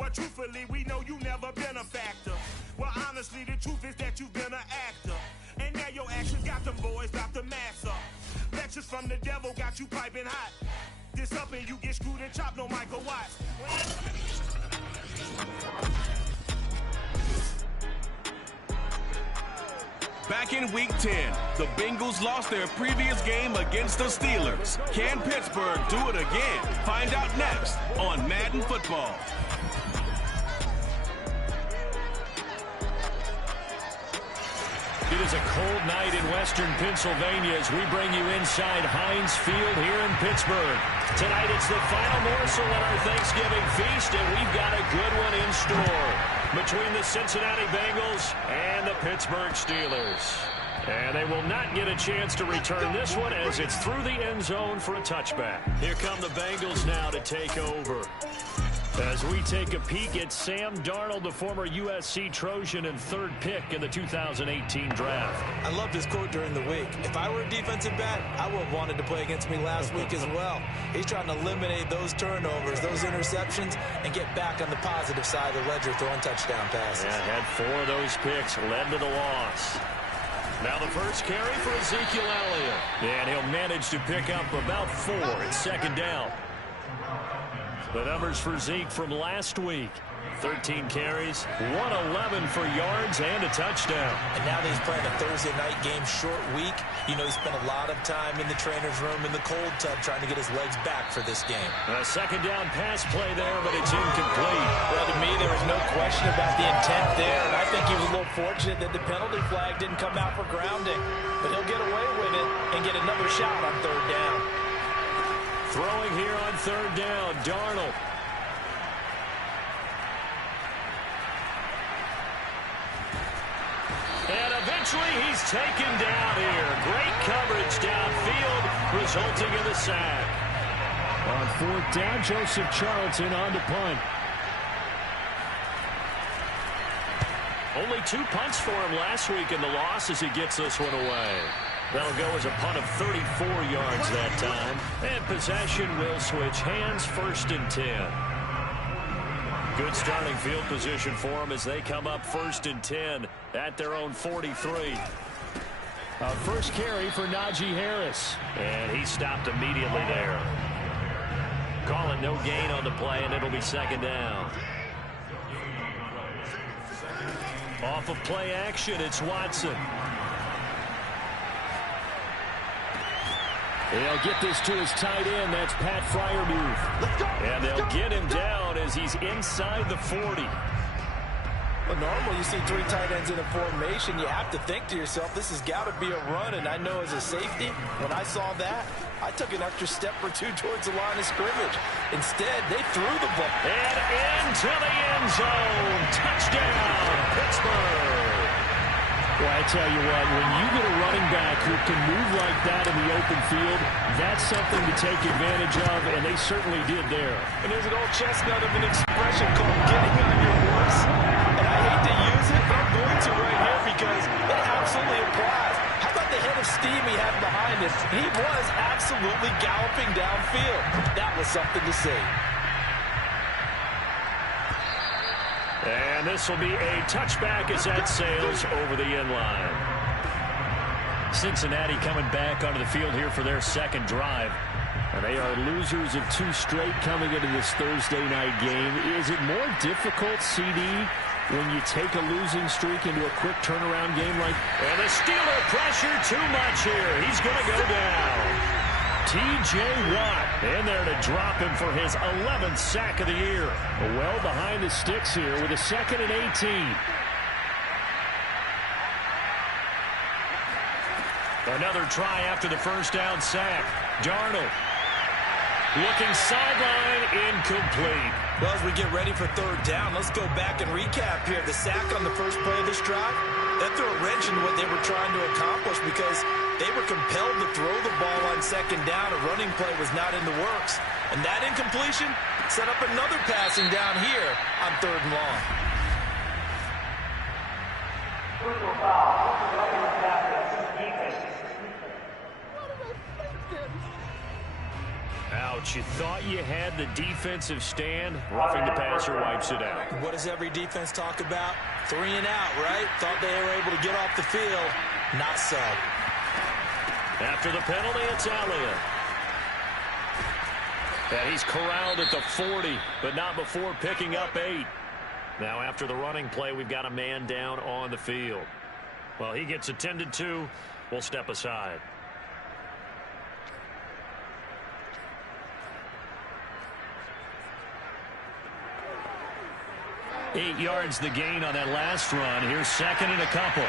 Well, truthfully, we know you never been a factor. Well, honestly, the truth is that you've been an actor. And now your actions got them boys about to mass up. Lectures from the devil got you piping hot. This up and you get screwed and chopped, no Michael Watts. Back in Week 10, the Bengals lost their previous game against the Steelers. Can Pittsburgh do it again? Find out next on Madden Football. It is a cold night in western Pennsylvania as we bring you inside Heinz Field here in Pittsburgh. Tonight it's the final morsel in our Thanksgiving feast, and we've got a good one in store between the Cincinnati Bengals and the Pittsburgh Steelers. And they will not get a chance to return this one as it's through the end zone for a touchback. Here come the Bengals now to take over. As we take a peek at Sam Darnold, the former USC Trojan and third pick in the 2018 draft. I loved his quote during the week. If I were a defensive back, I would have wanted to play against me last week as well. He's trying to eliminate those turnovers, those interceptions, and get back on the positive side of the ledger throwing touchdown passes. Yeah, had 4 of those picks, led to the loss. Now the first carry for Ezekiel Elliott. And he'll manage to pick up about 4 at second down. The numbers for Zeke from last week. 13 carries, 111 for yards, and a touchdown. And now that he's playing a Thursday night game, short week, you know he spent a lot of time in the trainer's room in the cold tub trying to get his legs back for this game. A second down pass play there, but it's incomplete. Well, to me, there was no question about the intent there, and I think he was a little fortunate that the penalty flag didn't come out for grounding. But he'll get away with it and get another shot on third down. Throwing here on third down, Darnold. And eventually he's taken down here. Great coverage downfield, resulting in the sack. On fourth down, Joseph Charlton on to punt. Only 2 punts for him last week in the loss as he gets this one away. That'll go as a punt of 34 yards that time. And possession will switch hands, 1st and 10. Good starting field position for them as they come up 1st and 10 at their own 43. First carry for Najee Harris. And he stopped immediately there. Calling no gain on the play, and it'll be second down. Off of play action, it's Watson. They'll get this to his tight end. That's Pat Freiermuth. And they'll get him down as he's inside the 40. Well, normally you see 3 tight ends in a formation. You have to think to yourself, this has got to be a run. And I know as a safety, when I saw that, I took an extra step or 2 towards the line of scrimmage. Instead, they threw the ball. And into the end zone. Touchdown, Pittsburgh. Well, I tell you what, when you get a running back who can move like that in the open field, that's something to take advantage of, and they certainly did there. And there's an old chestnut of an expression called getting on your horse. And I hate to use it, but I'm going to right here because it absolutely applies. How about the head of steam he had behind him? He was absolutely galloping downfield. That was something to see. And this will be a touchback as that sails over the end line. Cincinnati coming back onto the field here for their second drive. And they are losers of 2 straight coming into this Thursday night game. Is it more difficult, CD, when you take a losing streak into a quick turnaround game like... And the Steeler pressure too much here. He's going to go down. T.J. Watt in there to drop him for his 11th sack of the year. Well behind the sticks here with a 2nd and 18. Another try after the first down sack. Darnold looking sideline, incomplete. Well, as we get ready for third down, let's go back and recap here. The sack on the first play of this drive, that threw a wrench into what they were trying to accomplish because they were compelled to throw the ball on second down. A running play was not in the works. And that incompletion set up another passing down here on 3rd and long. Ouch, you thought you had the defensive stand. Roughing the passer wipes it out. What does every defense talk about? 3 and out, right? Thought they were able to get off the field. Not so. After the penalty, it's Elliott. And he's corralled at the 40, but not before picking up 8. Now after the running play, we've got a man down on the field. Well, he gets attended to. We'll step aside. Eight yards the gain on that last run. Here's second and a couple.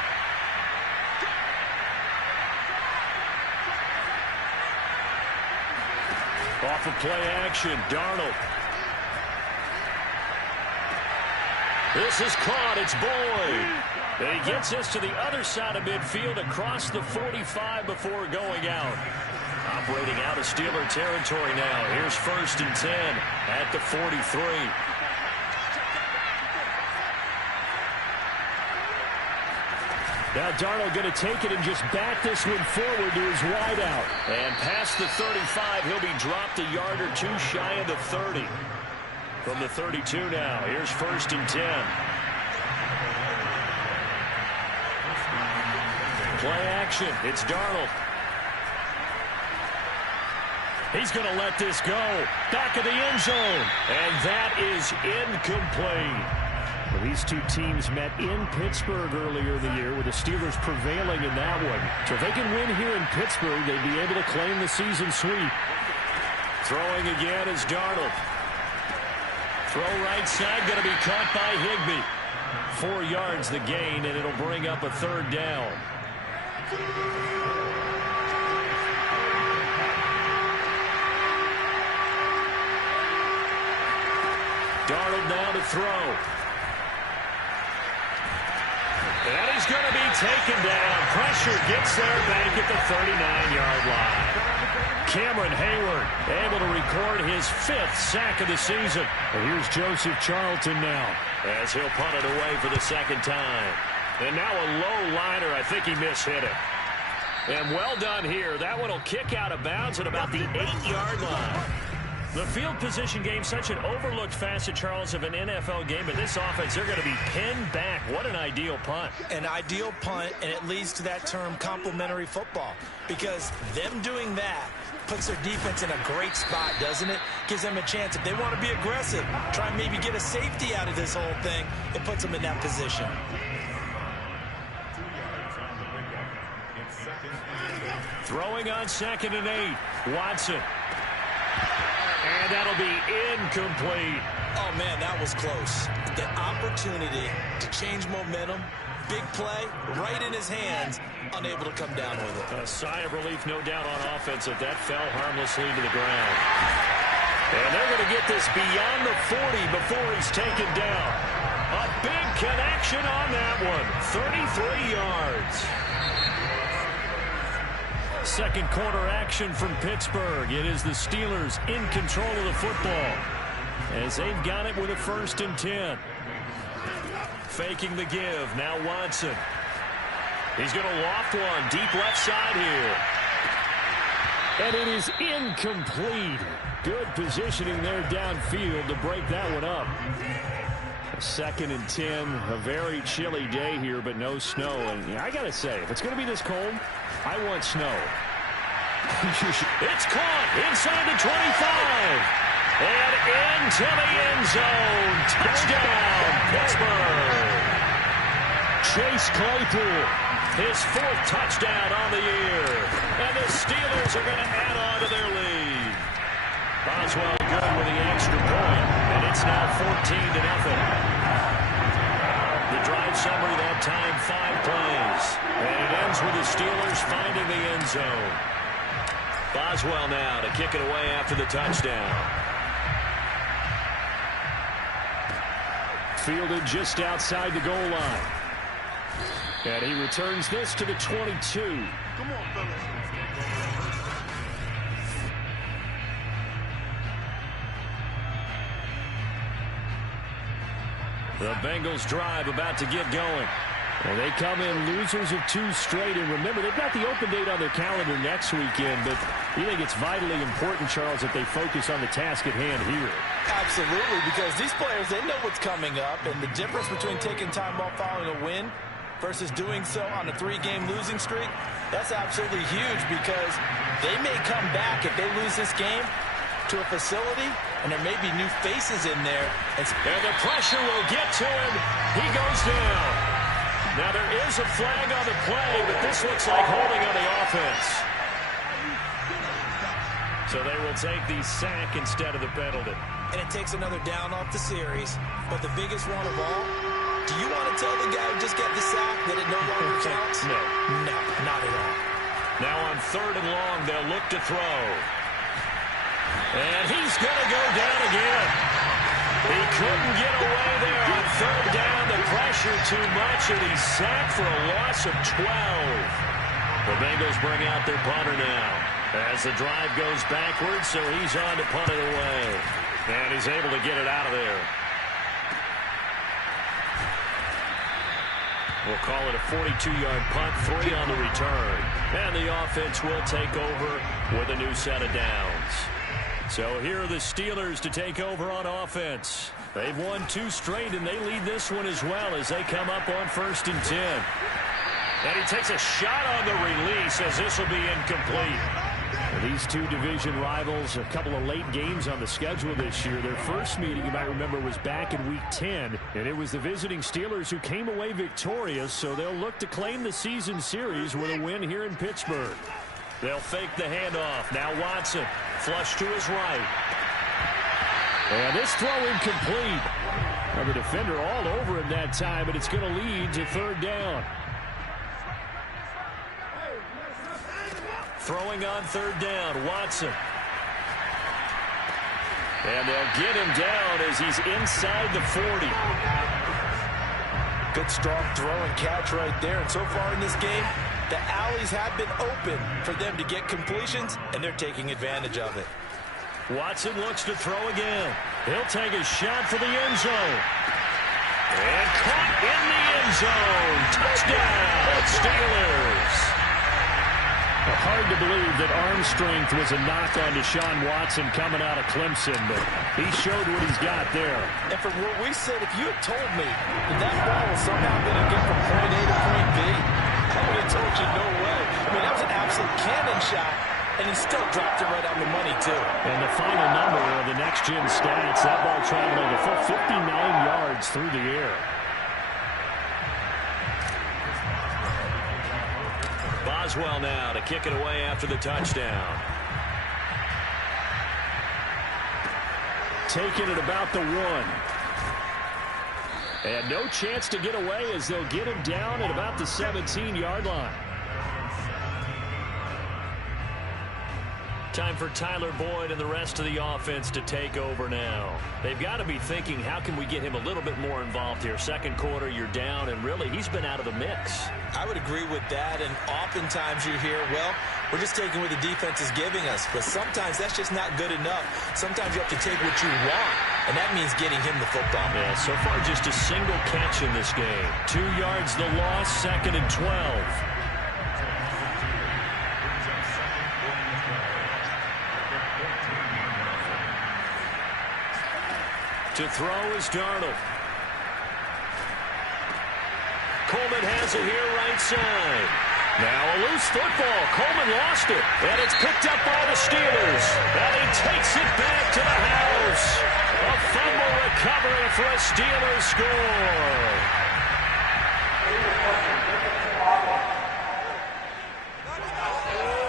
Off of play action, Darnold. This is caught. It's Boyd. And he gets us to the other side of midfield across the 45 before going out. Operating out of Steeler territory now. Here's 1st and 10 at the 43. Now Darnold going to take it and just bat this one forward to his wideout. And past the 35, he'll be dropped a yard or 2 shy of the 30. From the 32 now, here's 1st and 10. Play action, it's Darnold. He's going to let this go. Back of the end zone. And that is incomplete. Well, these two teams met in Pittsburgh earlier in the year with the Steelers prevailing in that one. So if they can win here in Pittsburgh, they'd be able to claim the season sweep. Throwing again is Darnold. Throw right side, going to be caught by Higbee. 4 yards the gain, and it'll bring up a 3rd down. Darnold now to throw. And he's going to be taken down. Pressure gets there back at the 39-yard line. Cameron Hayward able to record his 5th sack of the season. And here's Joseph Charlton now as he'll punt it away for the 2nd time. And now a low liner. I think he mishit it. And well done here. That one will kick out of bounds at about the 8-yard line. The field position game, such an overlooked facet, Charles, of an NFL game. But this offense, they're going to be pinned back. What an ideal punt. An ideal punt, and it leads to that term complementary football. Because them doing that puts their defense in a great spot, doesn't it? Gives them a chance. If they want to be aggressive, try and maybe get a safety out of this whole thing, it puts them in that position. Throwing on 2nd and 8. Watson. And that'll be incomplete. Oh, man, that was close. The opportunity to change momentum, big play, right in his hands, unable to come down with it. A sigh of relief, no doubt, on offense that fell harmlessly to the ground. And they're going to get this beyond the 40 before he's taken down. A big connection on that one. 33 yards. Second quarter action from Pittsburgh. It is the Steelers in control of the football as they've got it with a 1st and 10. Faking the give. Now Watson. He's going to loft one deep left side here. And it is incomplete. Good positioning there downfield to break that one up. 2nd and 10. A very chilly day here, but no snow. And I got to say, if it's going to be this cold, I want snow. It's caught inside the 25. And into the end zone. Touchdown, Pittsburgh. Chase Claypool, his 4th touchdown on the year. And the Steelers are going to add on to their lead. Boswell good with the extra point. And it's now 14-0. The drive summary that time, 5 plays. And it ends with the Steelers finding the end zone. Boswell now to kick it away after the touchdown. Fielded just outside the goal line. And he returns this to the 22. Come on, fellas. The Bengals drive about to get going. And they come in losers of 2 straight. And remember, they've got the open date on their calendar next weekend, but You think it's vitally important, Charles, that they focus on the task at hand here? Absolutely, because these players, they know what's coming up, and the difference between taking time off following a win versus doing so on a 3-game losing streak, that's absolutely huge because they may come back if they lose this game to a facility, and there may be new faces in there. And the pressure will get to him. He goes down. Now there is a flag on the play, but this looks like holding on the offense. So they will take the sack instead of the penalty. And it takes another down off the series. But the biggest one of all, do you want to tell the guy who just got the sack that it no longer counts? No. No, not at all. Now on 3rd and long, they'll look to throw. And he's going to go down again. He couldn't get away there on 3rd down. The pressure too much, and he's sacked for a loss of 12. The Bengals bring out their punter now as the drive goes backwards, so he's on to punt it away. And he's able to get it out of there. We'll call it a 42-yard punt, 3 on the return. And the offense will take over with a new set of downs. So here are the Steelers to take over on offense. They've won 2 straight, and they lead this one as well as they come up on 1st and 10. And he takes a shot on the release as this will be incomplete. These 2 division rivals, a couple of late games on the schedule this year. Their first meeting, you might remember, was back in Week 10, and it was the visiting Steelers who came away victorious, so they'll look to claim the season series with a win here in Pittsburgh. They'll fake the handoff. Now Watson, flush to his right. And this throw incomplete. Now the defender all over him that time, but it's going to lead to 3rd down. Throwing on 3rd down, Watson. And they'll get him down as he's inside the 40. Good strong throw and catch right there. And so far in this game, the alleys have been open for them to get completions, and they're taking advantage of it. Watson looks to throw again. He'll take a shot for the end zone. And caught in the end zone. Touchdown, Steelers. Hard to believe that arm strength was a knock on Deshaun Watson coming out of Clemson, but he showed what he's got there. And from where we said, if you had told me that ball was somehow going to get from point A to point B, I would have told you no way. I mean, that was an absolute cannon shot, and he still dropped it right on the money, too. And the final number of the next-gen stats, that ball traveling a full 59 yards through the air. Boswell now to kick it away after the touchdown. Taking it about the 1. And no chance to get away as they'll get him down at about the 17-yard line. Time for Tyler Boyd and the rest of the offense to take over now. They've got to be thinking, how can we get him a little bit more involved here? Second quarter, you're down, and really, he's been out of the mix. I would agree with that, and oftentimes you hear, well, we're just taking what the defense is giving us. But sometimes that's just not good enough. Sometimes you have to take what you want, and that means getting him the football. Yeah, so far just a single catch in this game. 2 yards the loss, 2nd and 12. To throw is Darnold. Coleman has it here right side. Now a loose football. Coleman lost it. And it's picked up by the Steelers. And he takes it back to the house. A fumble recovery for a Steelers score.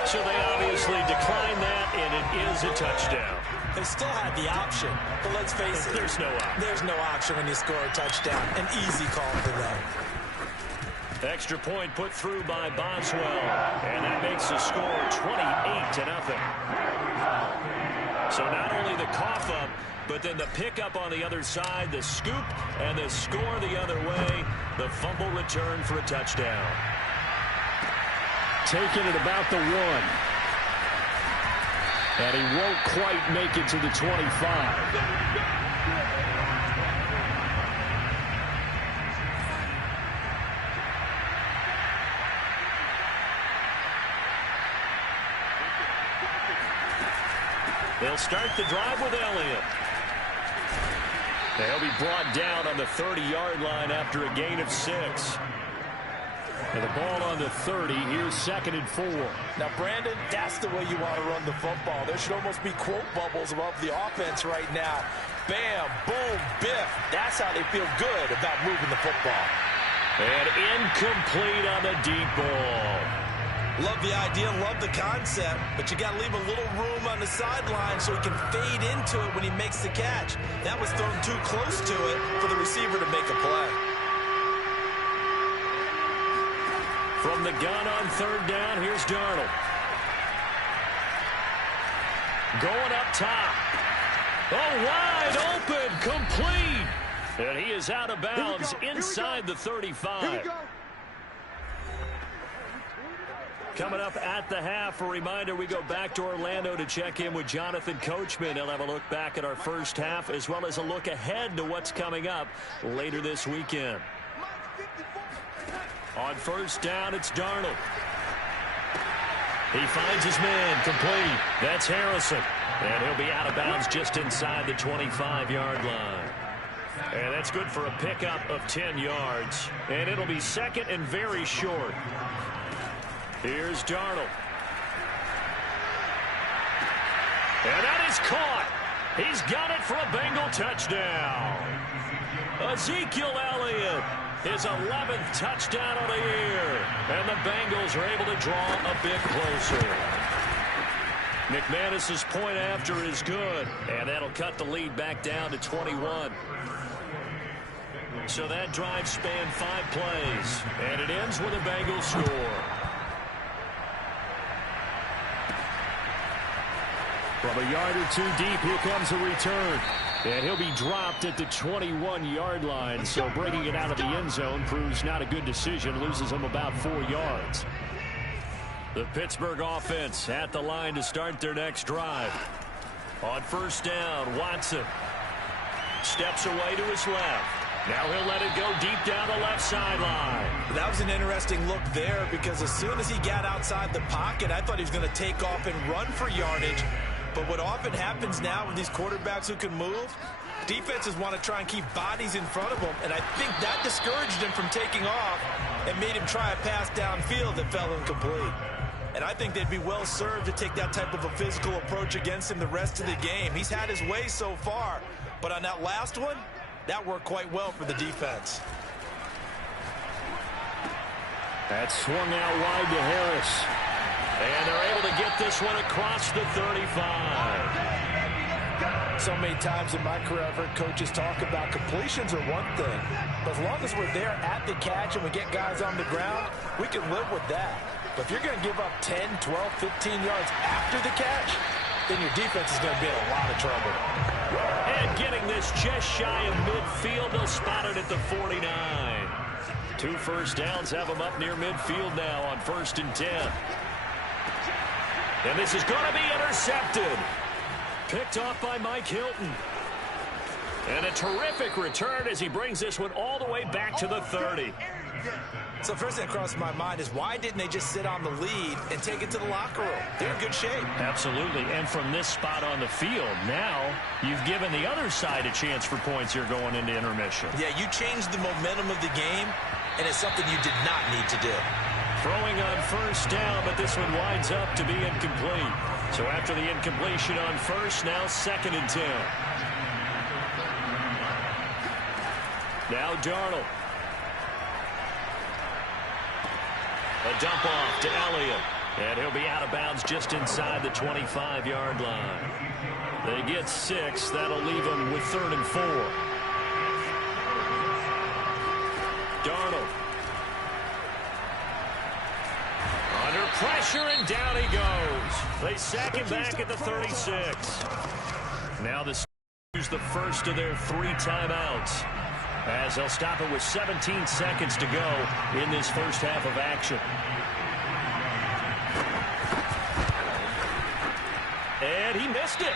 So they obviously declined that, and it is a touchdown. They still had the option, but let's face it. There's no option. There's no option when you score a touchdown. An easy call for them. Extra point put through by Boswell, and that makes the score 28-0. So not only the cough up, but then the pickup on the other side, the scoop, and the score the other way. The fumble return for a touchdown. Taking it about the 1. And he won't quite make it to the 25. They'll start the drive with Elliott. They'll be brought down on the 30-yard line after a gain of 6. And the ball on the 30. Here's 2nd and 4. Now, Brandon, that's the way you want to run the football. There should almost be quote bubbles above the offense right now. Bam, boom, biff. That's how they feel good about moving the football. And incomplete on the deep ball. Love the idea, love the concept, but you got to leave a little room on the sideline so he can fade into it when he makes the catch. That was thrown too close to it for the receiver to make a play. From the gun on 3rd down, here's Darnold. Going up top. Oh, wide open, complete. And he is out of bounds inside the 35. Coming up at the half, a reminder, we go back to Orlando to check in with Jonathan Coachman. He'll have a look back at our first half as well as a look ahead to what's coming up later this weekend. On 1st down, it's Darnold. He finds his man, complete. That's Harrison. And he'll be out of bounds just inside the 25-yard line. And that's good for a pickup of 10 yards. And it'll be 2nd and very short. Here's Darnold. And that is caught. He's got it for a Bengal touchdown. Ezekiel Elliott, his 11th touchdown of the year. And the Bengals are able to draw a bit closer. McManus's point after is good. And that'll cut the lead back down to 21. So that drive spanned 5 plays. And it ends with a Bengals score. From a yard or 2 deep, here comes a return. And he'll be dropped at the 21-yard line. So bringing it out of the end zone proves not a good decision. Loses him about 4 yards. The Pittsburgh offense at the line to start their next drive. On 1st down, Watson steps away to his left. Now he'll let it go deep down the left sideline. That was an interesting look there because as soon as he got outside the pocket, I thought he was going to take off and run for yardage. But what often happens now with these quarterbacks who can move, defenses want to try and keep bodies in front of them, and I think that discouraged him from taking off and made him try a pass downfield that fell incomplete. And I think they'd be well served to take that type of a physical approach against him the rest of the game. He's had his way so far, but on that last one, that worked quite well for the defense. That swung out wide to Harris. And they're able to get this one across the 35. So many times in my career, I've heard coaches talk about completions are one thing. But as long as we're there at the catch and we get guys on the ground, we can live with that. But if you're going to give up 10, 12, 15 yards after the catch, then your defense is going to be in a lot of trouble. And getting this just shy of midfield, they'll spot it at the 49. 2 first downs have them up near midfield now on 1st and 10. And this is going to be intercepted. Picked off by Mike Hilton. And a terrific return as he brings this one all the way back to the 30. So first thing that crossed my mind is why didn't they just sit on the lead and take it to the locker room? They're in good shape. Absolutely. And from this spot on the field, now you've given the other side a chance for points here going into intermission. Yeah, you changed the momentum of the game, and it's something you did not need to do. Throwing on 1st down, but this one winds up to be incomplete. So after the incompletion on 1st, now 2nd and 10. Now Darnold. A dump off to Elliott. And he'll be out of bounds just inside the 25-yard line. They get 6. That'll leave them with 3rd and 4. Darnold. Under pressure, and down he goes. They sack him back at the 36. Now the Steelers use the first of their 3 timeouts, as they'll stop it with 17 seconds to go in this first half of action. And he missed it.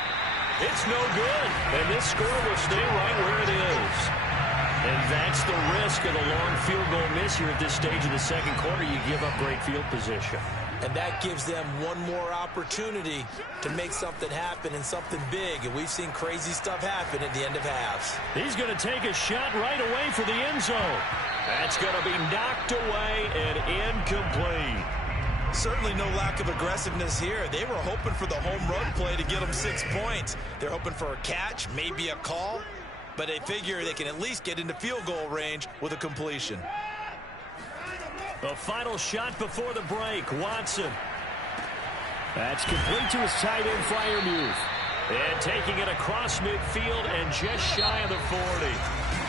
It's no good. And this score will stay right where it is. And that's the risk of the long field goal miss here at this stage of the second quarter. You give up great field position. And that gives them one more opportunity to make something happen and something big. And we've seen crazy stuff happen at the end of halves. He's going to take a shot right away for the end zone. That's going to be knocked away and incomplete. Certainly no lack of aggressiveness here. They were hoping for the home run play to get them 6 points. They're hoping for a catch, maybe a call, but they figure they can at least get into field goal range with a completion. The final shot before the break, Watson. That's complete to his tight end, Freiermuth. And taking it across midfield and just shy of the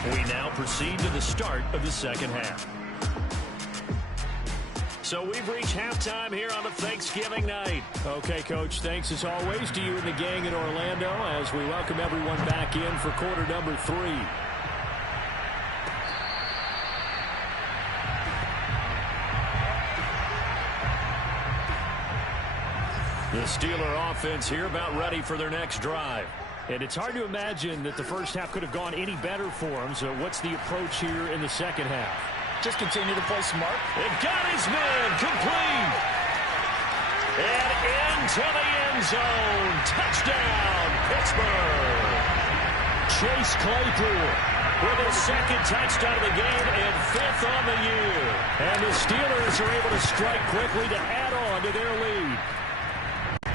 40. We now proceed to the start of the second half. So we've reached halftime here on a Thanksgiving night. Okay, Coach, thanks as always to you and the gang in Orlando as we welcome everyone back in for quarter number 3. The Steeler offense here about ready for their next drive. And it's hard to imagine that the first half could have gone any better for them. So what's the approach here in the second half? Just continue to play smart. It got his man complete. And into the end zone. Touchdown, Pittsburgh. Chase Claypool with his second touchdown of the game and 5th on the year. And the Steelers are able to strike quickly to add on to their lead.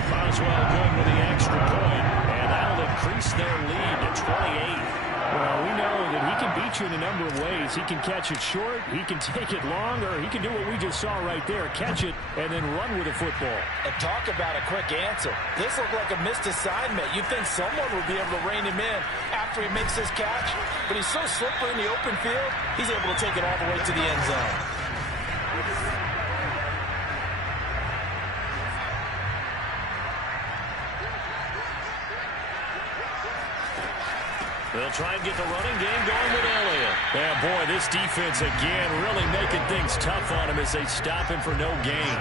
Boswell good with the extra point, and that'll increase their lead to 28. Well, we know that he can beat you in a number of ways. He can catch it short, he can take it long, or he can do what we just saw right there, catch it and then run with the football. And talk about a quick answer. This looked like a missed assignment. You'd think someone would be able to rein him in after he makes his catch, but he's so slippery in the open field, he's able to take it all the way to the end zone. They'll try and get the running game going with Elliott. Yeah, boy, this defense again really making things tough on him as they stop him for no gain.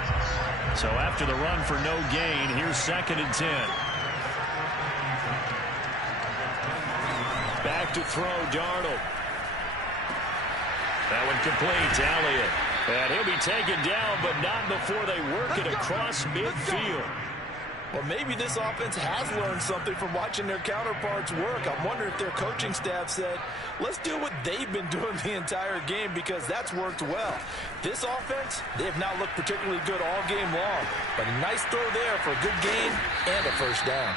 So after the run for no gain, here's 2nd and 10. Back to throw, Darnold. That one complete to Elliott. And he'll be taken down, but not before they work it across midfield. Well, maybe this offense has learned something from watching their counterparts work. I'm wondering if their coaching staff said, let's do what they've been doing the entire game because that's worked well. This offense, they have not looked particularly good all game long, but a nice throw there for a good gain and a first down.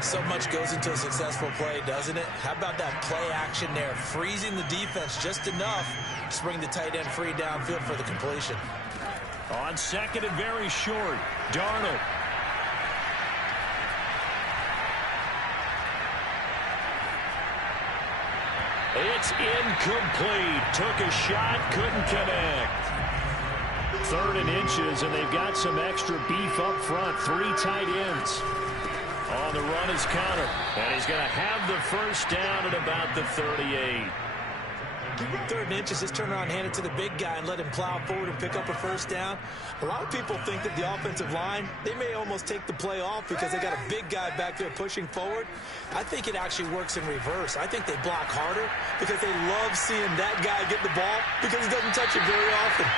So much goes into a successful play, doesn't it? How about that play action there, freezing the defense just enough to bring the tight end free downfield for the completion. On 2nd and very short, Darnold. It's incomplete. Took a shot, couldn't connect. 3rd and inches, and they've got some extra beef up front. 3 tight ends. On the run is Connor, and he's going to have the first down at about the 38. 3rd and inches, just turn around and hand it to the big guy and let him plow forward and pick up a first down. A lot of people think that the offensive line, they may almost take the play off because they got a big guy back there pushing forward. I think it actually works in reverse. I think they block harder because they love seeing that guy get the ball because he doesn't touch it very often.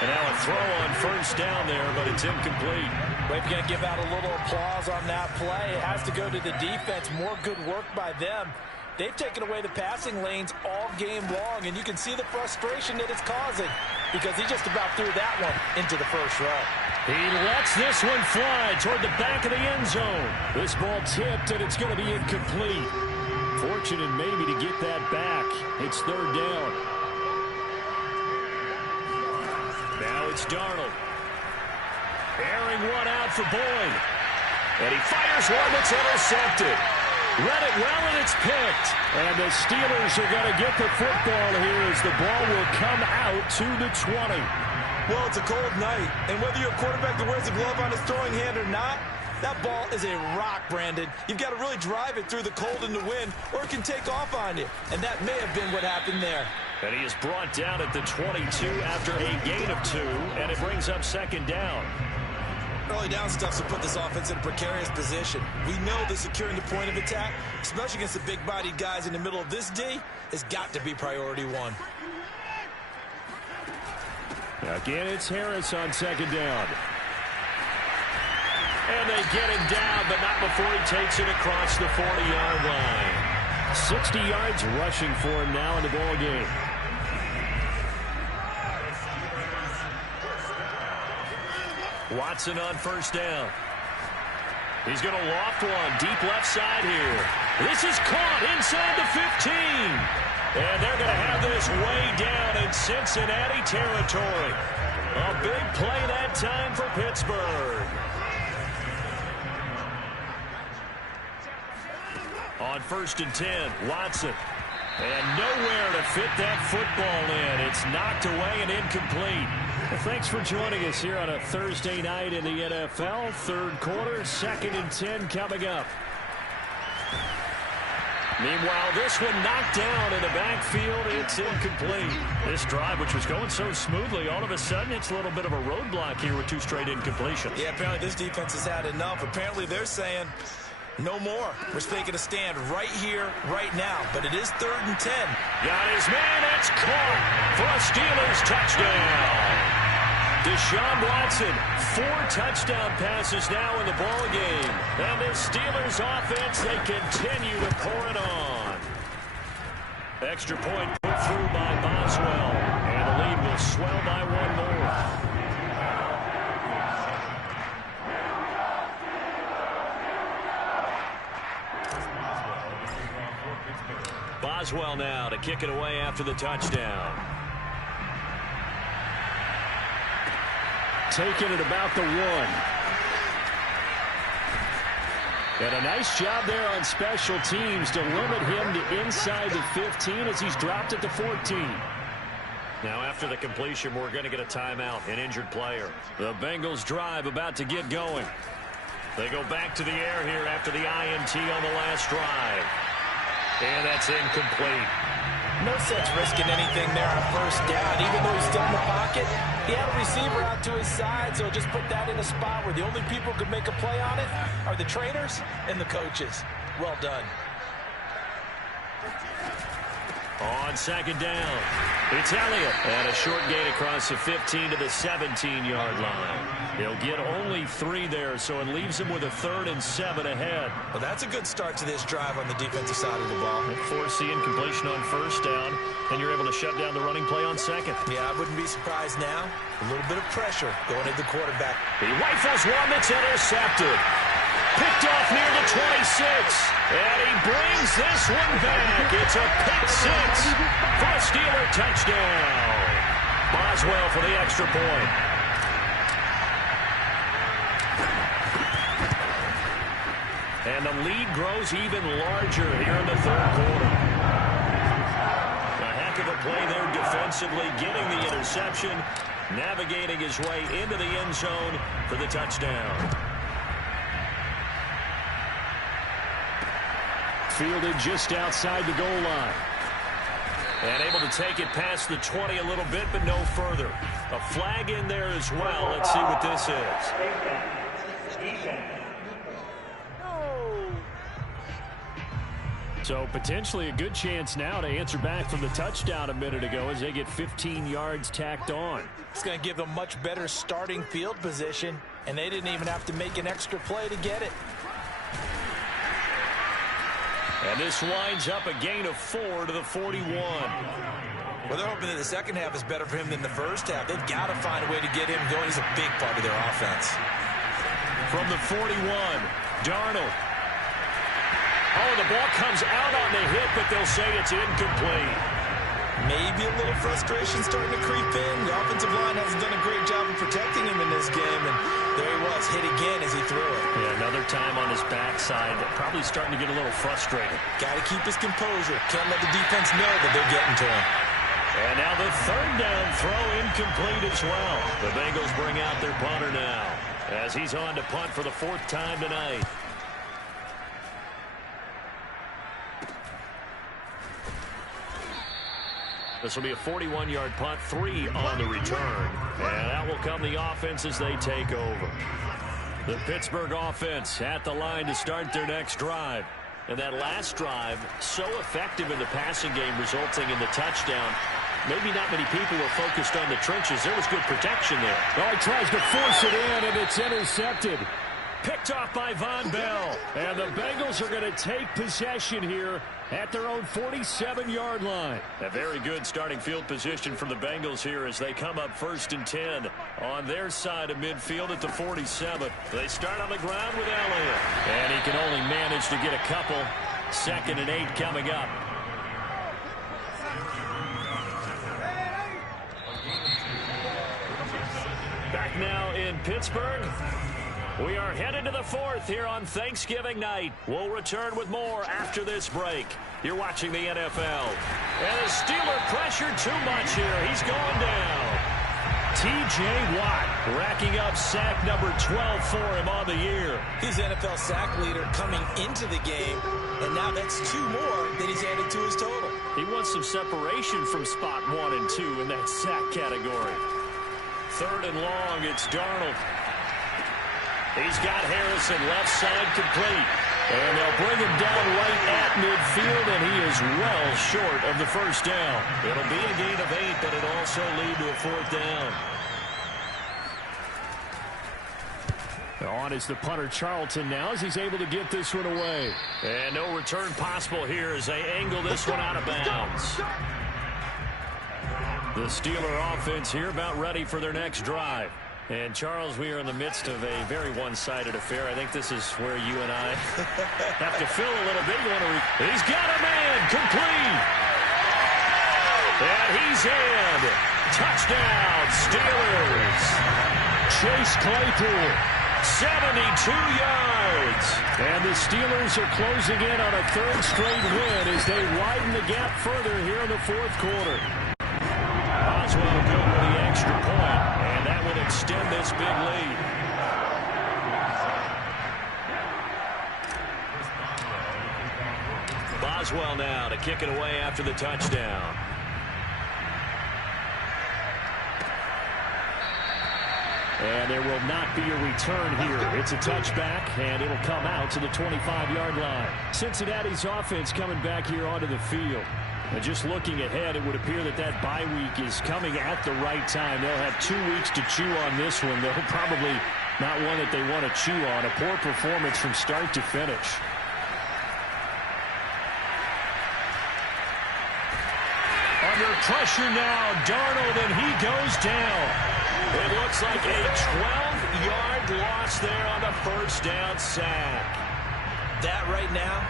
And now a throw on first down there, but it's incomplete. We're going to give out a little applause on that play. It has to go to the defense. More good work by them. They've taken away the passing lanes all game long, and you can see the frustration that it's causing because he just about threw that one into the first row. He lets this one fly toward the back of the end zone. This ball tipped, and it's going to be incomplete. Fortunate maybe to get that back. It's 3rd down. Now it's Darnold. Airing one out for Boyd. And he fires one that's intercepted. Read it well, and it's picked. And the Steelers are going to get the football here as the ball will come out to the 20. Well, it's a cold night, and whether you're a quarterback that wears a glove on his throwing hand or not, that ball is a rock, Brandon. You've got to really drive it through the cold and the wind, or it can take off on you. And that may have been what happened there. And he is brought down at the 22 after a gain of 2, and it brings up 2nd down. Early down stuff to put this offense in a precarious position. We know that securing the point of attack, especially against the big-bodied guys in the middle of this D, has got to be priority 1. Again, it's Harris on second down. And they get him down, but not before he takes it across the 40-yard line. 60 yards rushing for him now in the ball game. Watson on first down. He's going to loft one deep left side here. This is caught inside the 15. And they're going to have this way down in Cincinnati territory. A big play that time for Pittsburgh. On 1st and 10, Watson. And nowhere to fit that football in. It's knocked away and incomplete. Well, thanks for joining us here on a Thursday night in the NFL. Third quarter, 2nd and 10 coming up. Meanwhile, this one knocked down in the backfield. It's incomplete. This drive, which was going so smoothly, all of a sudden it's a little bit of a roadblock here with 2 straight incompletions. Yeah, apparently this defense has had enough. Apparently they're saying no more. We're taking a stand right here, right now. But it is 3rd and 10. Got his man. It's caught for a Steelers touchdown. Deshaun Watson, 4 touchdown passes now in the ball game. And the Steelers offense, they continue to pour it on. Extra point put through by Boswell. And the lead will swell by 1 more. Boswell now to kick it away after the touchdown. Taking it about the 1. And a nice job there on special teams to limit him to inside the 15 as he's dropped at the 14. Now after the completion, we're going to get a timeout, an injured player. The Bengals drive about to get going. They go back to the air here after the INT on the last drive. And that's incomplete. No sense risking anything there on first down. Even though he's still in the pocket, he had a receiver out to his side, so just put that in a spot where the only people who could make a play on it are the trainers and the coaches. Well done. On 2nd down, it's Elliott. And a short gain across the 15 to the 17-yard line. He'll get only 3 there, so it leaves him with a 3rd and 7 ahead. Well, that's a good start to this drive on the defensive side of the ball. Force the incompletion on first down, and you're able to shut down the running play on 2nd. Yeah, I wouldn't be surprised now. A little bit of pressure going at the quarterback. He rifles one that's intercepted. Picked off near the 26. And he brings this one back. It's a pick 6 for a Steeler touchdown. Boswell for the extra point. And the lead grows even larger here in the 3rd quarter. A heck of a play there defensively, getting the interception, navigating his way into the end zone for the touchdown. Fielded just outside the goal line. And able to take it past the 20 a little bit, but no further. A flag in there as well. Let's see what this is. So potentially a good chance now to answer back from the touchdown a minute ago as they get 15 yards tacked on. It's going to give them much better starting field position, and they didn't even have to make an extra play to get it. And this winds up a gain of 4 to the 41. Well, they're hoping that the second half is better for him than the first half. They've got to find a way to get him going. He's a big part of their offense. From the 41, Darnold. Oh, the ball comes out on the hit, but they'll say it's incomplete. Maybe a little frustration starting to creep in. The offensive line hasn't done a great job of protecting him in this game, and there he was, hit again as he threw it. Yeah, another time on his backside, probably starting to get a little frustrated. Got to keep his composure. Can't let the defense know that they're getting to him. And now the 3rd down throw incomplete as well. The Bengals bring out their punter now as he's on to punt for the 4th time tonight. This will be a 41-yard punt, 3 on the return. And that will come the offense as they take over. The Pittsburgh offense at the line to start their next drive. And that last drive, so effective in the passing game, resulting in the touchdown. maybe not many people were focused on the trenches. There was good protection there. Oh, he tries to force it in, and it's intercepted. Picked off by Von Bell. And the Bengals are going to take possession here at their own 47-yard line. A very good starting field position for the Bengals here as they come up 1st and 10 on their side of midfield at the 47. They start on the ground with Elliott. And he can only manage to get a couple. 2nd and 8 coming up. Back now in Pittsburgh. We are headed to the 4th here on Thanksgiving night. We'll return with more after this break. You're watching the NFL. And the Steeler pressure too much here. He's going down. T.J. Watt racking up sack number 12 for him on the year. He's NFL sack leader coming into the game, and now that's 2 more that he's added to his total. He wants some separation from spot 1 and 2 in that sack category. 3rd and long, it's Darnold. He's got Harrison left side complete. And they'll bring him down right at midfield, and he is well short of the 1st down. It'll be a gain of 8, but it'll also lead to a 4th down. On is the punter Charlton now as he's able to get this one away. And no return possible here as they angle this one out of bounds. The Steeler offense here about ready for their next drive. And, Charles, we are in the midst of a very one-sided affair. I think this is where you and I have to fill a little bit. He's got a man complete. And he's in. Touchdown, Steelers. Chase Claypool. 72 yards. And the Steelers are closing in on a 3rd straight win as they widen the gap further here in the 4th quarter. Boswell good with the extra point, and that would extend this big lead. Boswell now to kick it away after the touchdown. And there will not be a return here. It's a touchback, and it'll come out to the 25-yard line. Cincinnati's offense coming back here onto the field. And just looking ahead, it would appear that that bye week is coming at the right time. They'll have 2 weeks to chew on this one, though probably not one that they want to chew on. A poor performance from start to finish. Under pressure now, Darnold, and he goes down. It looks like a 12-yard loss there on the 1st down sack. That right now,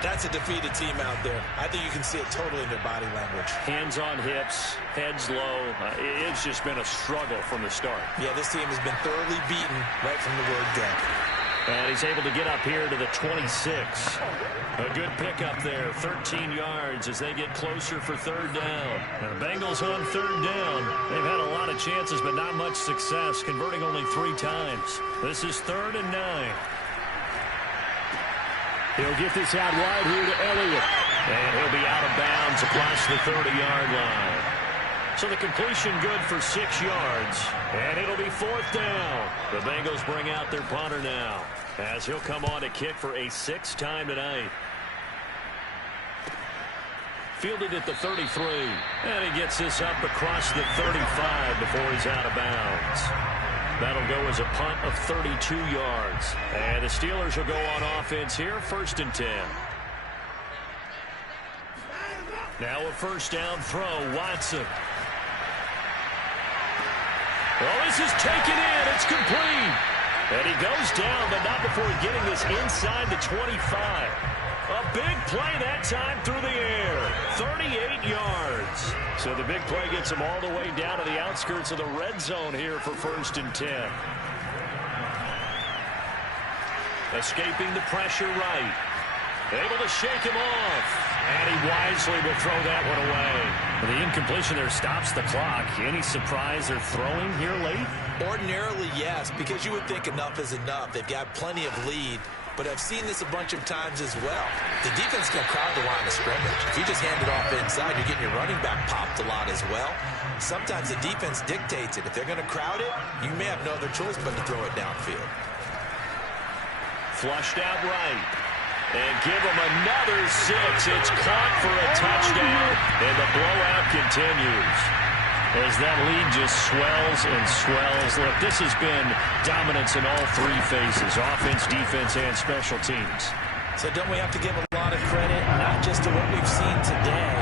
that's a defeated team out there. I think you can see it totally in their body language. Hands on hips, heads low. It's just been a struggle from the start. Yeah, this team has been thoroughly beaten right from the word go. And he's able to get up here to the 26. A good pickup there, 13 yards as they get closer for 3rd down. And the Bengals on 3rd down. They've had a lot of chances, but not much success, converting only 3 times. This is 3rd and 9. He'll get this out wide here to Elliott. And he'll be out of bounds across the 30-yard line. So the completion good for 6 yards. And it'll be 4th down. The Bengals bring out their punter now as he'll come on to kick for a 6th time tonight. Fielded at the 33. And he gets this up across the 35 before he's out of bounds. That'll go as a punt of 32 yards. And the Steelers will go on offense here, 1st and 10. Now a 1st down throw, Watson. Well, this is taken in. It's complete. And he goes down, but not before getting this inside the 25. A big play that time through the air. 38 yards. So the big play gets him all the way down to the outskirts of the red zone here for 1st and 10. Escaping the pressure right. Able to shake him off. And he wisely will throw that one away. The incompletion there stops the clock. Any surprise they're throwing here late? Ordinarily, yes, because you would think enough is enough. They've got plenty of lead. But I've seen this a bunch of times as well. The defense can crowd the line of scrimmage. If you just hand it off inside, you're getting your running back popped a lot as well. Sometimes the defense dictates it. If they're going to crowd it, you may have no other choice but to throw it downfield. Flushed out right. And give him another 6. It's caught for a touchdown. And the blowout continues as that lead just swells and swells. Look, this has been dominance in all three phases, offense, defense, and special teams. So don't we have to give a lot of credit, not just to what we've seen today,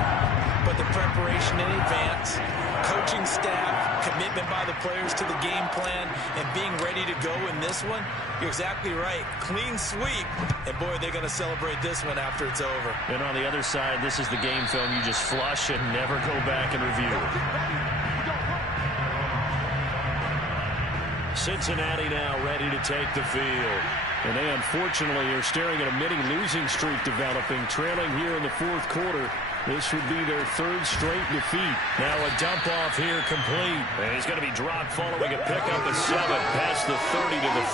but the preparation in advance, coaching staff, commitment by the players to the game plan, and being ready to go in this one? You're exactly right. Clean sweep. And, boy, they're going to celebrate this one after it's over. And on the other side, this is the game film you just flush and never go back and review. Cincinnati now ready to take the field. And they unfortunately are staring at a mini losing streak developing, trailing here in the fourth quarter. This would be their third straight defeat. Now a dump off here complete. And he's going to be dropped following a pickup of 7 past the 30 to the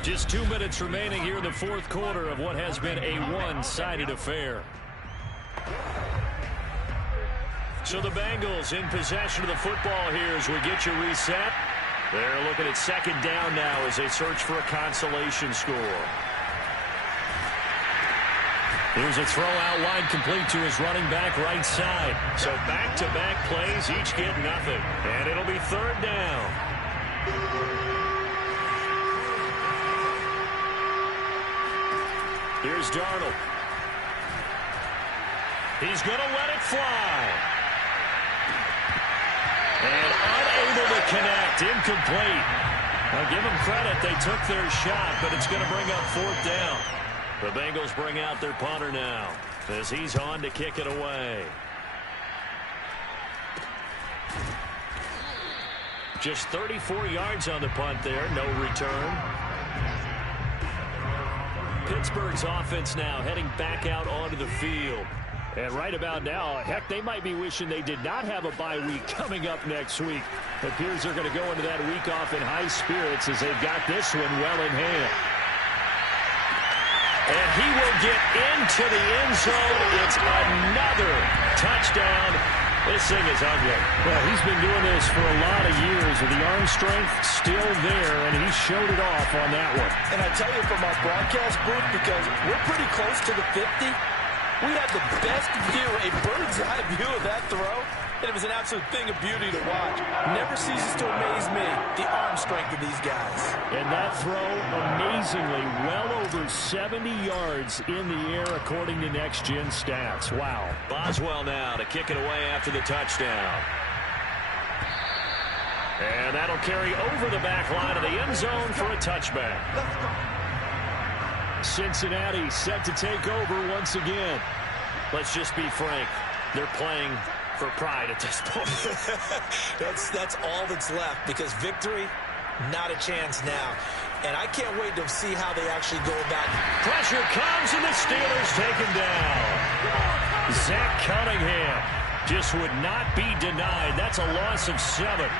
32. Just 2 minutes remaining here in the fourth quarter of what has been a one-sided affair. So the Bengals in possession of the football here as we get you reset. They're looking at second down now as they search for a consolation score. Here's a throw out wide complete to his running back right side. So back-to-back plays, each get nothing. And it'll be third down. Here's Darnold. He's going to let it fly. And unable to connect, incomplete. Now give them credit, they took their shot, but it's going to bring up fourth down. The Bengals bring out their punter now as he's on to kick it away. Just 34 yards on the punt there, no return. Pittsburgh's offense now heading back out onto the field. And right about now, heck, they might be wishing they did not have a bye week coming up next week. It appears they're going to go into that week off in high spirits as they've got this one well in hand. And he will get into the end zone. It's another touchdown. This thing is ugly. Well, he's been doing this for a lot of years with the arm strength still there, and he showed it off on that one. And I tell you from our broadcast booth, because we're pretty close to the 50, we had the best view, a bird's-eye view of that throw, and it was an absolute thing of beauty to watch. Never ceases to amaze me, the arm strength of these guys. And that throw, amazingly, well over 70 yards in the air, according to Next Gen Stats. Wow. Boswell now to kick it away after the touchdown. And that'll carry over the back line of the end zone for a touchback. Cincinnati set to take over once again. Let's just be frank. They're playing for pride at this point. That's all that's left, because victory, not a chance now. And I can't wait to see how they actually go about it. Pressure comes, and the Steelers take him down. Zach Cunningham just would not be denied. That's a loss of 7.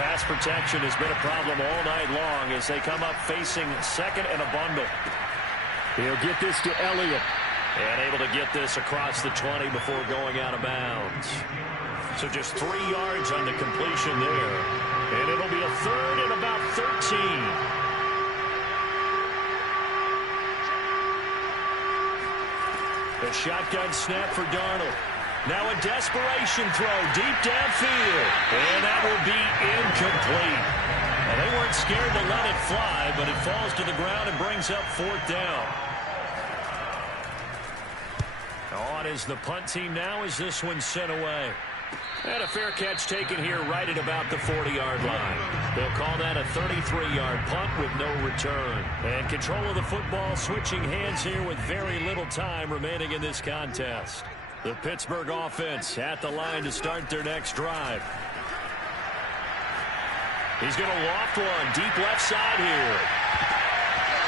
Pass protection has been a problem all night long as they come up facing second and a bundle. He'll get this to Elliott. And able to get this across the 20 before going out of bounds. So just 3 yards on the completion there. And it'll be a third and about 13. A shotgun snap for Darnold. Now a desperation throw deep downfield. And that will be incomplete. Well, they weren't scared to let it fly, but it falls to the ground and brings up fourth down. On is the punt team now as this one's sent away. And a fair catch taken here right at about the 40-yard line. They'll call that a 33-yard punt with no return. And control of the football switching hands here with very little time remaining in this contest. The Pittsburgh offense at the line to start their next drive. He's going to loft one deep left side here.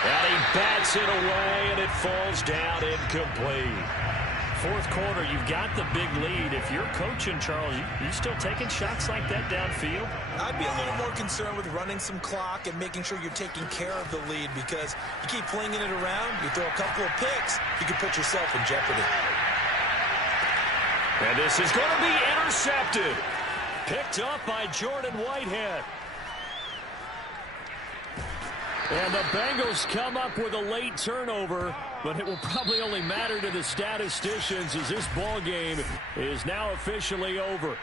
And he bats it away, and it falls down incomplete. Fourth quarter, you've got the big lead. If you're coaching, Charles, you still taking shots like that downfield? I'd be a little more concerned with running some clock and making sure you're taking care of the lead, because you keep flinging it around, you throw a couple of picks, you can put yourself in jeopardy. And this is going to be intercepted. Picked up by Jordan Whitehead. And the Bengals come up with a late turnover, but it will probably only matter to the statisticians as this ball game is now officially over.